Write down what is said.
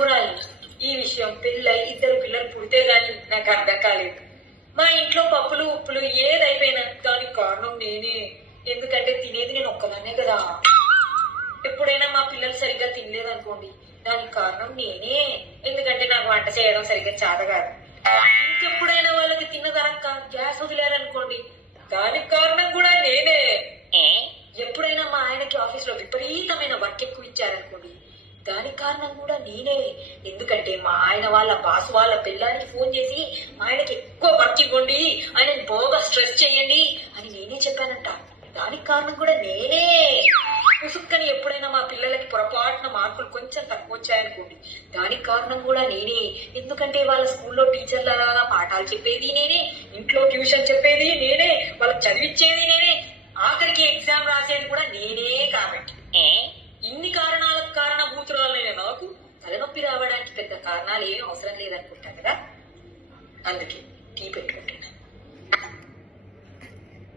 ప్రేమికురాలి. ఈ విషయం పెళ్ళై 2 పిల్లలు పుడితే గాని నాకు అర్థం కాలేదు. మా ఇంట్లో పప్పులు ఉప్పులు ఏదైపోయినా దానికి కారణం నేనే. ఎందుకంటే తినేది నేను ఒక్కదాన్నే కదా. ఎప్పుడైనా మా పిల్లలు సరిగ్గా తినలేదనుకోండి, దానికి కారణం నేనే. ఎందుకంటే నాకు వంట చేయడం సరిగ్గా చేత కాదు. ఇంకెప్పుడైనా వాళ్ళకి తిన్నదనక గ్యాస్ వదిలేరనుకోండి, దానికి కారణం కూడా నేనే. ఎప్పుడైనా మా ఆయనకి ఆఫీస్ లో విపరీతమైన వర్క్ ఎక్కువ ఇచ్చారనుకోండి, దానికి కారణం కూడా నేనే. ఎందుకంటే మా ఆయన వాళ్ళ బాస్ వాళ్ళ పిల్లానికి ఫోన్ చేసి ఆయనకి ఎక్కువ వర్క్ ఇవ్వండి, ఆయనని బాగా స్ట్రెస్ చేయండి అని నేనే చెప్పానంట. దానికి కారణం కూడా నేనే. పుసుక్కని ఎప్పుడైనా మా పిల్లలకి పొరపాటున మార్కులు కొంచెం తక్కువ వచ్చాయనుకోండి, దానికి కారణం కూడా నేనే. ఎందుకంటే వాళ్ళ స్కూల్లో టీచర్లలాగా పాఠాలు చెప్పేది నేనే, ఇంట్లో ట్యూషన్ చెప్పేది నేనే, వాళ్ళకి చదివించేది నేనే, ఆఖరికి ఎగ్జామ్ రాసేది కూడా నేనే. కాబట్టి ఇన్ని కారణాలకు కారణభూతురాలైన నాకు తలనొప్పి రావడానికి పెద్ద కారణాలు ఏం అవసరం లేదనుకుంటా కదా. అందుకే టీ పెట్టుకుంటున్నా.